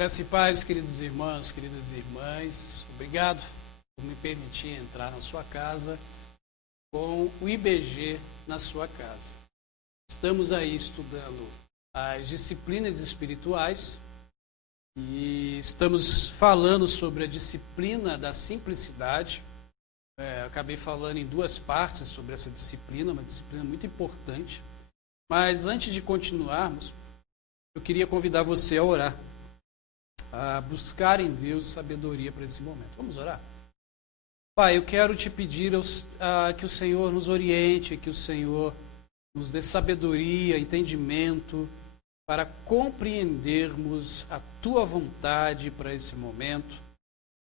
Graça e paz, queridos irmãos, queridas irmãs. Obrigado por me permitir entrar na sua casa com o IBG na sua casa. Estamos aí estudando as disciplinas espirituais e estamos falando sobre a disciplina da simplicidade. Acabei falando em duas partes sobre essa disciplina, uma disciplina muito importante. Mas antes de continuarmos, eu queria convidar você a orar, a buscar em Deus sabedoria para esse momento. Vamos orar? Pai, eu quero te pedir que o Senhor nos oriente, que o Senhor nos dê sabedoria, entendimento, para compreendermos a Tua vontade para esse momento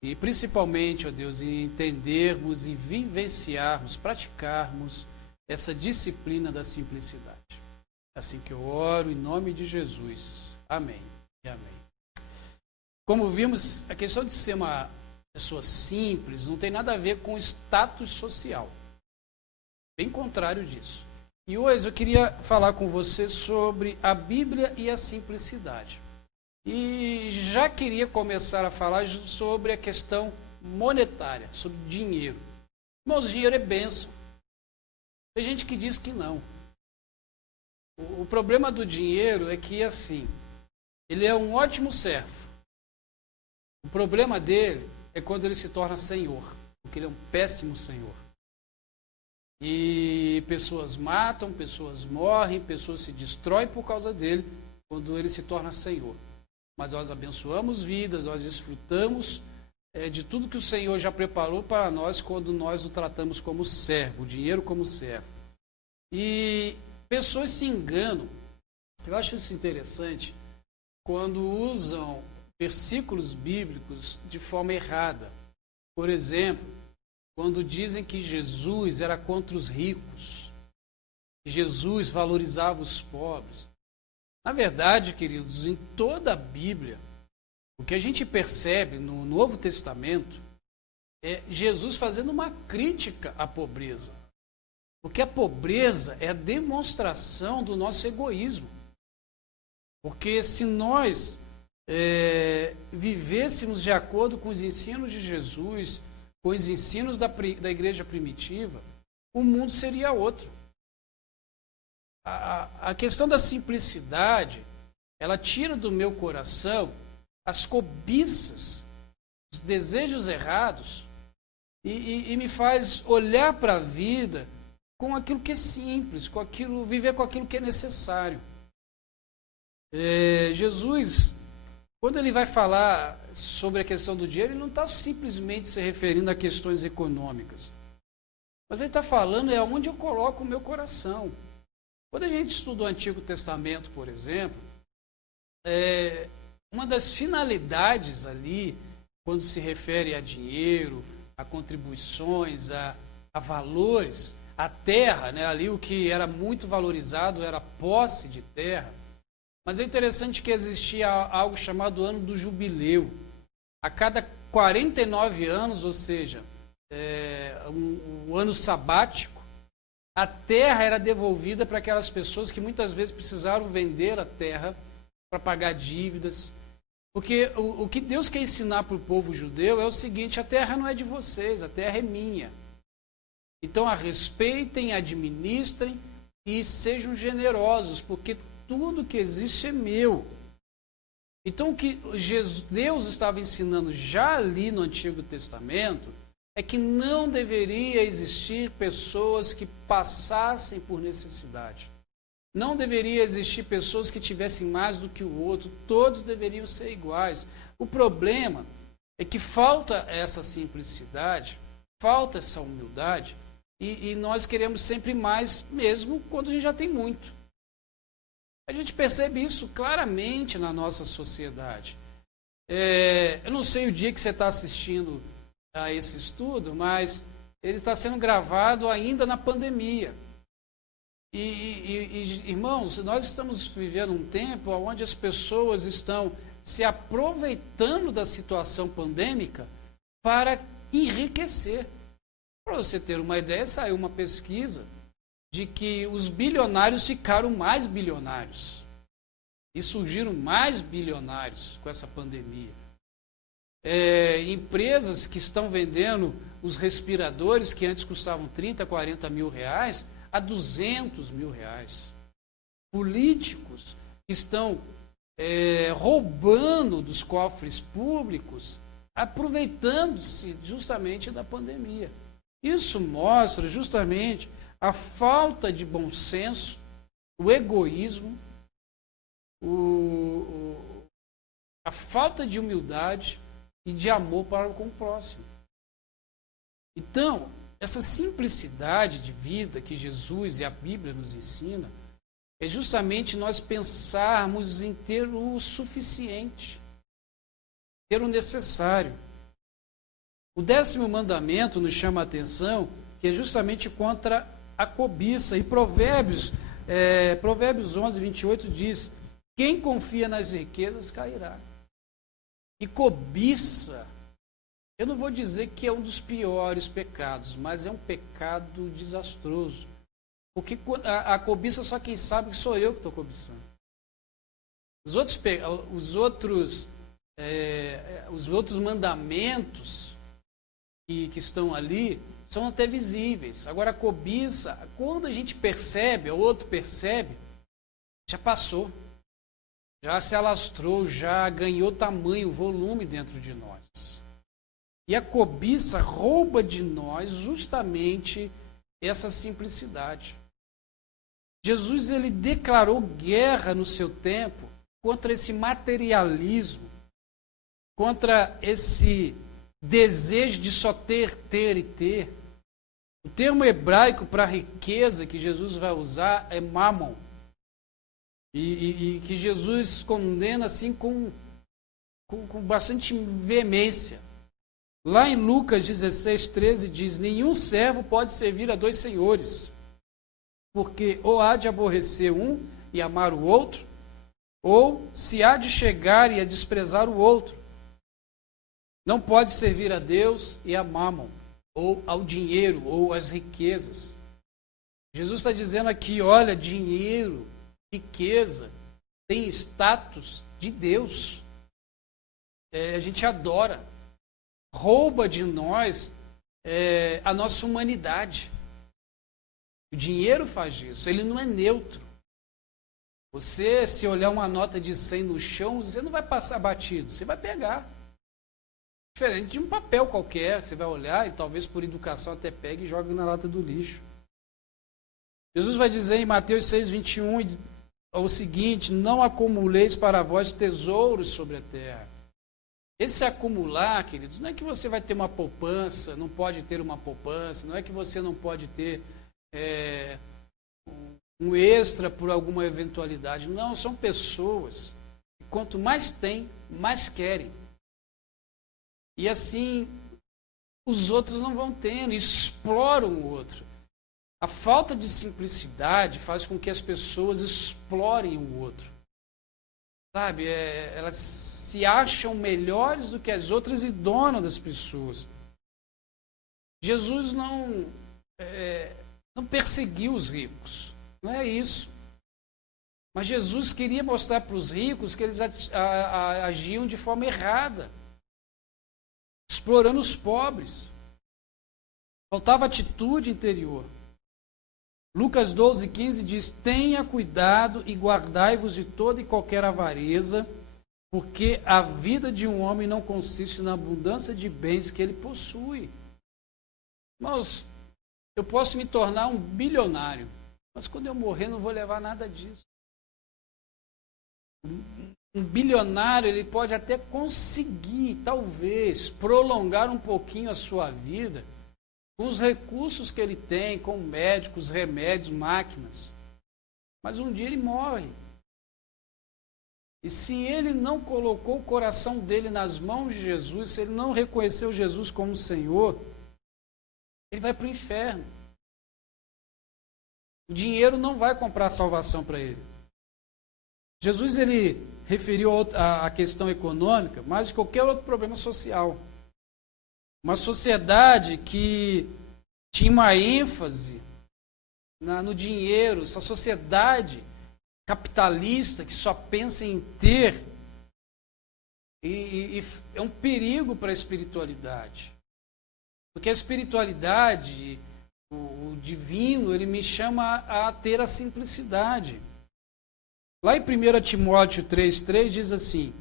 e principalmente, ó Deus, entendermos e vivenciarmos, praticarmos essa disciplina da simplicidade. É assim que eu oro, em nome de Jesus. Amém e amém. Como vimos, a questão de ser uma pessoa simples não tem nada a ver com status social. Bem contrário disso. E hoje eu queria falar com você sobre a Bíblia e a simplicidade. E já queria começar a falar sobre a questão monetária, sobre dinheiro. Irmãos, dinheiro é bênção. Tem gente que diz que não. O problema do dinheiro é que, assim, ele é um ótimo servo. O problema dele é quando ele se torna senhor, porque ele é um péssimo senhor. E pessoas matam, pessoas morrem, pessoas se destroem por causa dele, quando ele se torna senhor. Mas nós abençoamos vidas, nós desfrutamos de tudo que o Senhor já preparou para nós quando nós o tratamos como servo, o dinheiro como servo. E pessoas se enganam. Eu acho isso interessante quando usam versículos bíblicos de forma errada. Por exemplo, quando dizem que Jesus era contra os ricos, que Jesus valorizava os pobres. Na verdade, queridos, em toda a Bíblia, o que a gente percebe no Novo Testamento é Jesus fazendo uma crítica à pobreza. Porque a pobreza é a demonstração do nosso egoísmo. Porque se nós vivêssemos de acordo com os ensinos de Jesus, com os ensinos da igreja primitiva, o mundo seria outro. A questão da simplicidade, ela tira do meu coração as cobiças, os desejos errados e me faz olhar para a vida com aquilo que é simples, viver com aquilo que é necessário. Jesus, quando ele vai falar sobre a questão do dinheiro, ele não está simplesmente se referindo a questões econômicas. Mas ele está falando onde eu coloco o meu coração. Quando a gente estuda o Antigo Testamento, por exemplo, uma das finalidades ali, quando se refere a dinheiro, a contribuições, a valores, a terra, né? Ali o que era muito valorizado era a posse de terra. Mas é interessante que existia algo chamado ano do jubileu. A cada 49 anos, ou seja, um ano sabático, a terra era devolvida para aquelas pessoas que muitas vezes precisaram vender a terra para pagar dívidas. Porque o que Deus quer ensinar para o povo judeu é o seguinte: a terra não é de vocês, a terra é minha. Então a respeitem, administrem e sejam generosos, porque tudo que existe é meu. Então o que Deus estava ensinando já ali no Antigo Testamento é que não deveria existir pessoas que passassem por necessidade. Não deveria existir pessoas que tivessem mais do que o outro. Todos deveriam ser iguais. O problema é que falta essa simplicidade, falta essa humildade, e nós queremos sempre mais, mesmo quando a gente já tem muito. A gente percebe isso claramente na nossa sociedade. Eu não sei o dia que você está assistindo a esse estudo, mas ele está sendo gravado ainda na pandemia. Irmãos, nós estamos vivendo um tempo onde as pessoas estão se aproveitando da situação pandêmica para enriquecer. Para você ter uma ideia, saiu uma pesquisa de que os bilionários ficaram mais bilionários. E surgiram mais bilionários com essa pandemia. Empresas que estão vendendo os respiradores que antes custavam 30, 40 mil reais a 200 mil reais. Políticos que estão roubando dos cofres públicos, aproveitando-se justamente da pandemia. Isso mostra justamente a falta de bom senso, o egoísmo, a falta de humildade e de amor para com o próximo. Então, essa simplicidade de vida que Jesus e a Bíblia nos ensina é justamente nós pensarmos em ter o suficiente, ter o necessário. O 10º mandamento nos chama a atenção que é justamente contra a cobiça. E Provérbios 11, 28 diz: quem confia nas riquezas cairá. E cobiça, eu não vou dizer que é um dos piores pecados, mas é um pecado desastroso. Porque a cobiça só quem sabe que sou eu que estou cobiçando. Os outros mandamentos que estão ali são até visíveis. Agora a cobiça, quando a gente percebe, o outro percebe, já passou. Já se alastrou, já ganhou tamanho, volume dentro de nós. E a cobiça rouba de nós justamente essa simplicidade. Jesus ele declarou guerra no seu tempo contra esse materialismo, contra esse desejo de só ter e ter. O termo hebraico para riqueza que Jesus vai usar é mammon. E que Jesus condena assim com bastante veemência. Lá em Lucas 16, 13 diz: nenhum servo pode servir a 2 senhores, porque ou há de aborrecer um e amar o outro, ou se há de chegar e a desprezar o outro. Não pode servir a Deus e a Mammon, ou ao dinheiro, ou às riquezas. Jesus está dizendo aqui, olha, dinheiro, riqueza, tem status de Deus. A gente adora. Rouba de nós a nossa humanidade. O dinheiro faz isso, ele não é neutro. Você, se olhar uma nota de 100 no chão, você não vai passar batido, você vai pegar. Diferente de um papel qualquer, você vai olhar e talvez por educação até pegue e jogue na lata do lixo. Jesus vai dizer em Mateus 6, 21 o seguinte: não acumuleis para vós tesouros sobre a terra. Esse acumular, queridos, não é que você vai ter uma poupança, não pode ter uma poupança, não é que você não pode ter um extra por alguma eventualidade. Não, são pessoas que quanto mais têm, mais querem. E assim, os outros não vão tendo, exploram o outro. A falta de simplicidade faz com que as pessoas explorem o outro. Sabe, elas se acham melhores do que as outras e donas das pessoas. Jesus não perseguiu os ricos, não é isso. Mas Jesus queria mostrar para os ricos que eles agiam de forma errada, explorando os pobres. Faltava atitude interior. Lucas 12, 15 diz: tenha cuidado e guardai-vos de toda e qualquer avareza, porque a vida de um homem não consiste na abundância de bens que ele possui. Irmãos, eu posso me tornar um bilionário, mas quando eu morrer não vou levar nada disso. Um bilionário, ele pode até conseguir, talvez, prolongar um pouquinho a sua vida com os recursos que ele tem, com médicos, remédios, máquinas. Mas um dia ele morre. E se ele não colocou o coração dele nas mãos de Jesus, se ele não reconheceu Jesus como Senhor, ele vai para o inferno. O dinheiro não vai comprar salvação para ele. Jesus, ele referiu a questão econômica, mais de qualquer outro problema social. Uma sociedade que tinha uma ênfase no dinheiro, essa sociedade capitalista que só pensa em ter, e é um perigo para a espiritualidade. Porque a espiritualidade, o divino, ele me chama a ter a simplicidade. Lá em 1 Timóteo 3,3 diz assim: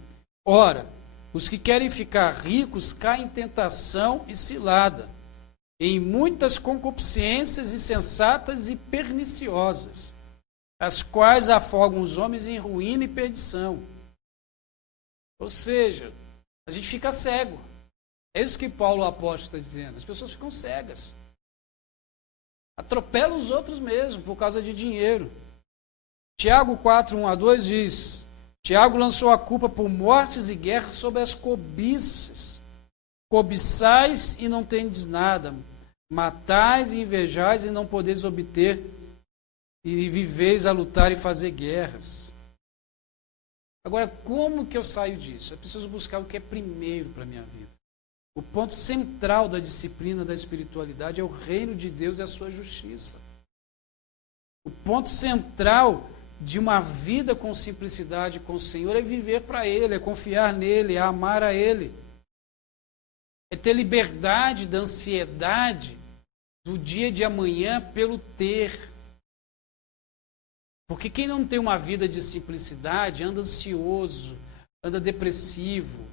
ora, os que querem ficar ricos caem em tentação e cilada, em muitas concupiscências insensatas e perniciosas, as quais afogam os homens em ruína e perdição. Ou seja, a gente fica cego. É isso que Paulo apóstolo está dizendo. As pessoas ficam cegas. Atropelam os outros mesmo por causa de dinheiro. Tiago 4, 1-2 diz: Tiago lançou a culpa por mortes e guerras sobre as cobiças. Cobiçais e não tendes nada, matais e invejais e não podeis obter, e viveis a lutar e fazer guerras. Agora, como que eu saio disso? Eu preciso buscar o que é primeiro para a minha vida. O ponto central da disciplina da espiritualidade é o reino de Deus e a sua justiça. O ponto central de uma vida com simplicidade com o Senhor é viver para Ele, é confiar nele, é amar a Ele. É ter liberdade da ansiedade do dia de amanhã pelo ter. Porque quem não tem uma vida de simplicidade anda ansioso, anda depressivo.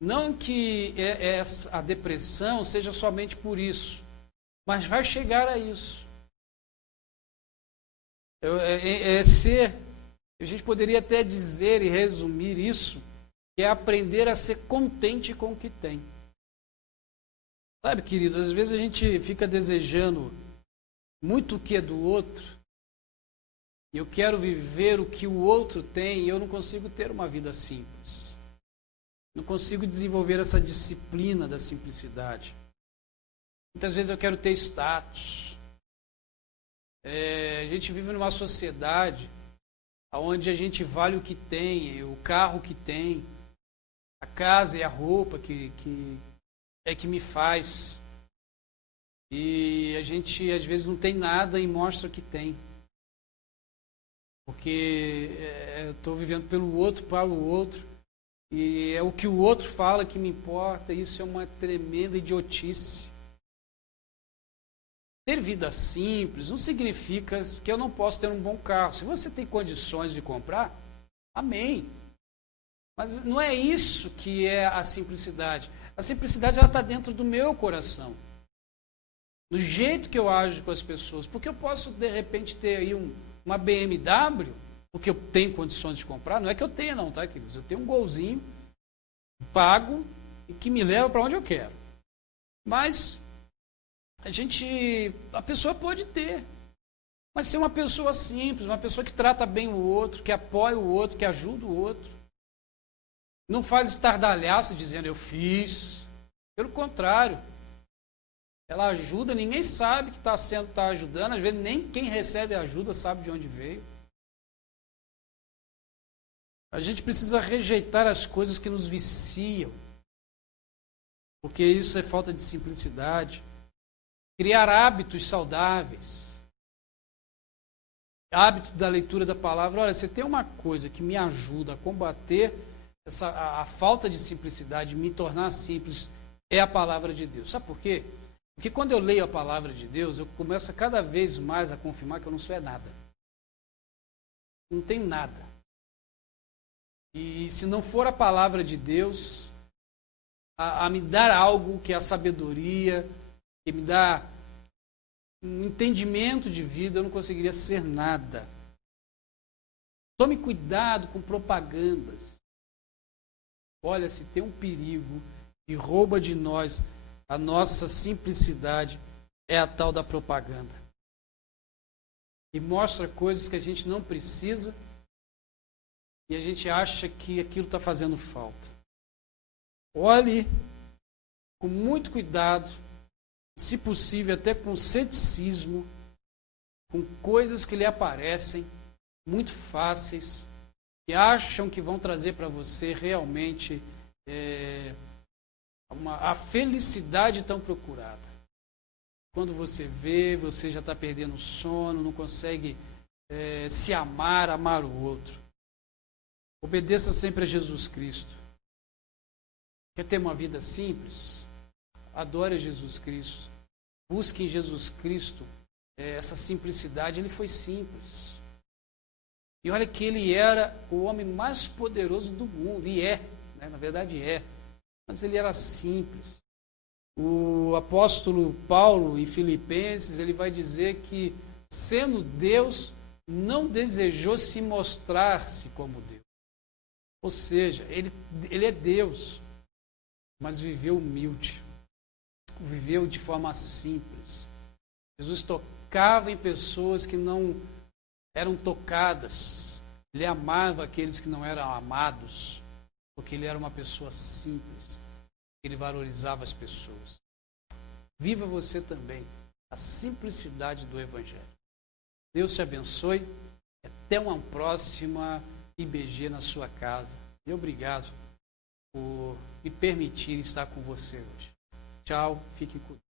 Não que a depressão seja somente por isso, mas vai chegar a isso. A gente poderia até dizer e resumir isso, que é aprender a ser contente com o que tem. Sabe, querido, às vezes a gente fica desejando muito o que é do outro, e eu quero viver o que o outro tem, e eu não consigo ter uma vida simples. Não consigo desenvolver essa disciplina da simplicidade. Muitas vezes eu quero ter status. A gente vive numa sociedade onde a gente vale o que tem, o carro que tem, a casa e a roupa que me faz. E a gente às vezes não tem nada e mostra que tem. Porque eu estou vivendo pelo outro, para o outro. E é o que o outro fala que me importa. Isso é uma tremenda idiotice. Ter vida simples não significa que eu não posso ter um bom carro. Se você tem condições de comprar, amém. Mas não é isso que é a simplicidade. A simplicidade está dentro do meu coração. Do jeito que eu ajo com as pessoas. Porque eu posso, de repente, ter aí uma BMW, porque eu tenho condições de comprar. Não é que eu tenha não, tá, queridos? Eu tenho um Golzinho, pago, e que me leva para onde eu quero. Mas a pessoa pode ter. Mas ser uma pessoa simples, uma pessoa que trata bem o outro, que apoia o outro, que ajuda o outro. Não faz estardalhaço dizendo eu fiz. Pelo contrário. Ela ajuda, ninguém sabe que está ajudando. Às vezes nem quem recebe a ajuda sabe de onde veio. A gente precisa rejeitar as coisas que nos viciam. Porque isso é falta de simplicidade. Criar hábitos saudáveis. Hábito da leitura da palavra. Olha, você tem uma coisa que me ajuda a combater a falta de simplicidade, me tornar simples, é a palavra de Deus. Sabe por quê? Porque quando eu leio a palavra de Deus, eu começo a cada vez mais a confirmar que eu não sou nada. Não tenho nada. E se não for a palavra de Deus a me dar algo que é a sabedoria, que me dá um entendimento de vida, eu não conseguiria ser nada. Tome cuidado com propagandas. Olha, se tem um perigo que rouba de nós a nossa simplicidade, é a tal da propaganda. E mostra coisas que a gente não precisa e a gente acha que aquilo está fazendo falta. Olhe com muito cuidado, se possível até com ceticismo, com coisas que lhe aparecem muito fáceis, que acham que vão trazer para você realmente a felicidade tão procurada. Quando você vê, você já está perdendo o sono, não consegue se amar, amar o outro. Obedeça sempre a Jesus Cristo. Quer ter uma vida simples? Adore Jesus Cristo. Busque em Jesus Cristo essa simplicidade. Ele foi simples. E olha que ele era o homem mais poderoso do mundo. E né? Na verdade é. Mas ele era simples. O apóstolo Paulo, em Filipenses, ele vai dizer que, sendo Deus, não desejou se mostrar-se como Deus. Ou seja, ele é Deus, mas viveu humilde. Viveu de forma simples. Jesus tocava em pessoas que não eram tocadas. Ele amava aqueles que não eram amados, porque ele era uma pessoa simples. Ele valorizava as pessoas. Viva você também a simplicidade do Evangelho. Deus te abençoe. Até uma próxima IBG na sua casa. E obrigado por me permitir estar com você hoje. Tchau, fique com Deus.